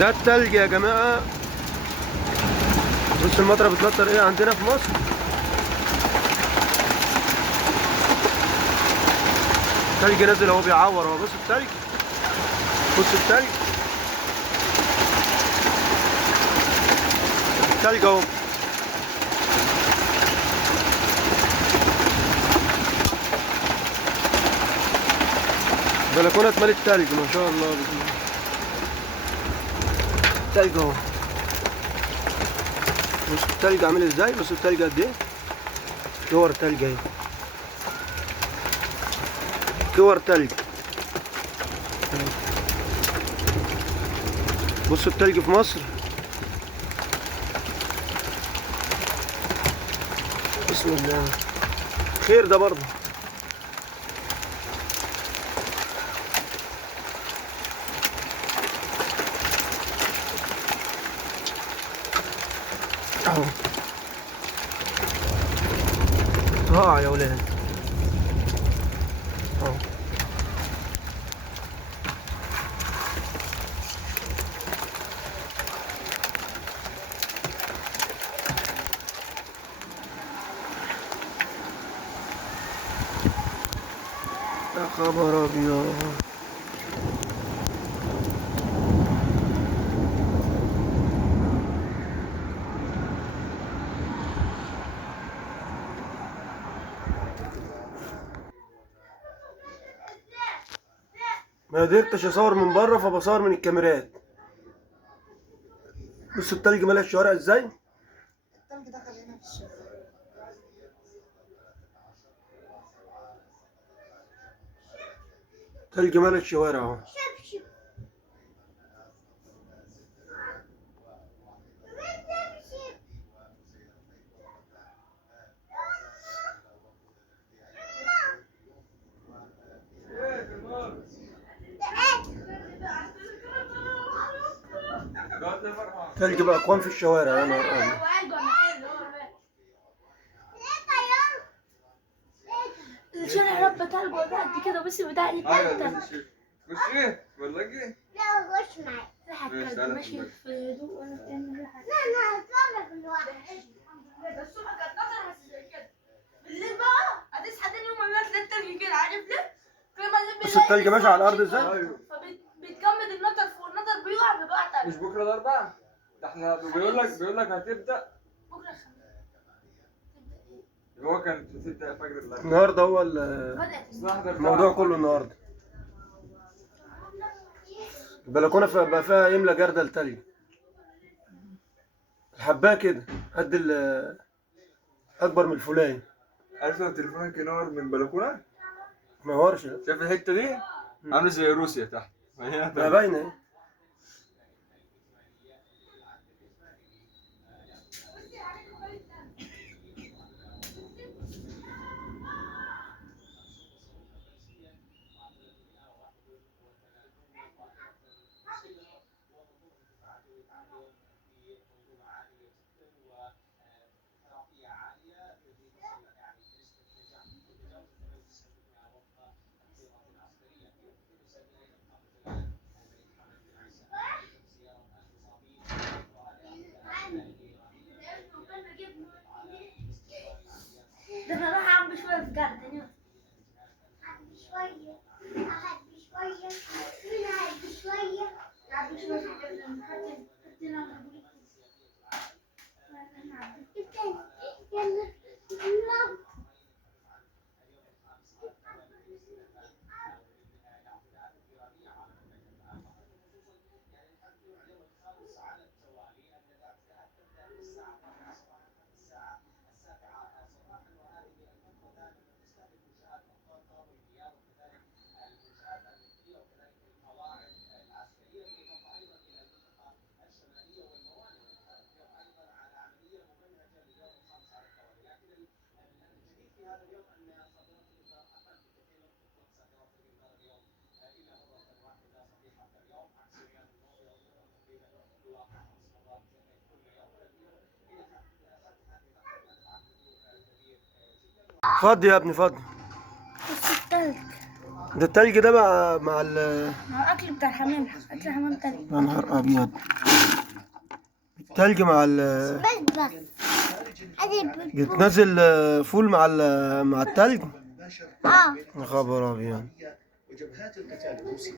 ده التلج يا جماعة. بص المطرة بتمطر ايه عندنا في مصر. التلج نازل اهو بيعور اهو. بص التلج، بص التلج، التلج اهو. البلكونة اتملت تلج ما شاء الله. بسم الله. التلج اهو. بص التلج عامل ازاي. بص التلج قد ايه. كور تلج اهي، كور تلج. بصوا التلج في مصر. بسم الله. خير ده برضه. اهو. يا ولاد اهو. يا خبر ابيض. ما قدرتش اصور من بره فبصور من الكاميرات. بصوا التلج مالها الشوارع ازاي. التلج دخل هنا في الشارع. تلج مالها الشوارع اهو. تلج بقى اكوان في الشوارع. يا نهار ابيض. الشارع رب تلج ولا قد كده بس بتاعي بتاعتك. خشي ولا اجي؟ لا خش معايا. ريحة كلب ماشي في هدوء وانا كأنه ريحة. لا انا هتصرف لوحدي. ده الصبح كانت نظر بس زي كده. بالليل بقى هتصحى تاني يوم ما تلاقي التلج كده، عارف ليه؟ كل ما الليل بص التلج ماشي على الارض ازاي. ايوه. فبيتجمد النطر فوق النطر بيقع بيبقى مش تلج. بكره الاربعاء؟ ده احنا بيقول لك هتبدا. بكره الخميس. هو كانت بتبدا فجر الاربعاء. النهارده هو بدأت. الموضوع كله النهارده. البلكونه بقى فيها يملى جردل تلج. الحبايه كده قد اكبر من الفلان. عارف لو تليفونك ينور من البلكونه؟ ما هورش. شايف الحته دي؟ عامله زي روسيا تحت. ما باينه اهي. ده انا رايح اعمل شويه في جاردن. أحب شوية. أحب شوية. مين أحب شوية؟ اعمل شويه في الجاردن. حطينا يلا. يلا. فضي يا ابني فضي. بص التلج. ده التلج ده مع ال مع الاكل بتاع الحمام، اكل الحمام تلج. يا نهار ابيض. التلج مع ال بيتنزل فول مع التلج. اه يا خبر ابيض. وجبهات القتال الروسي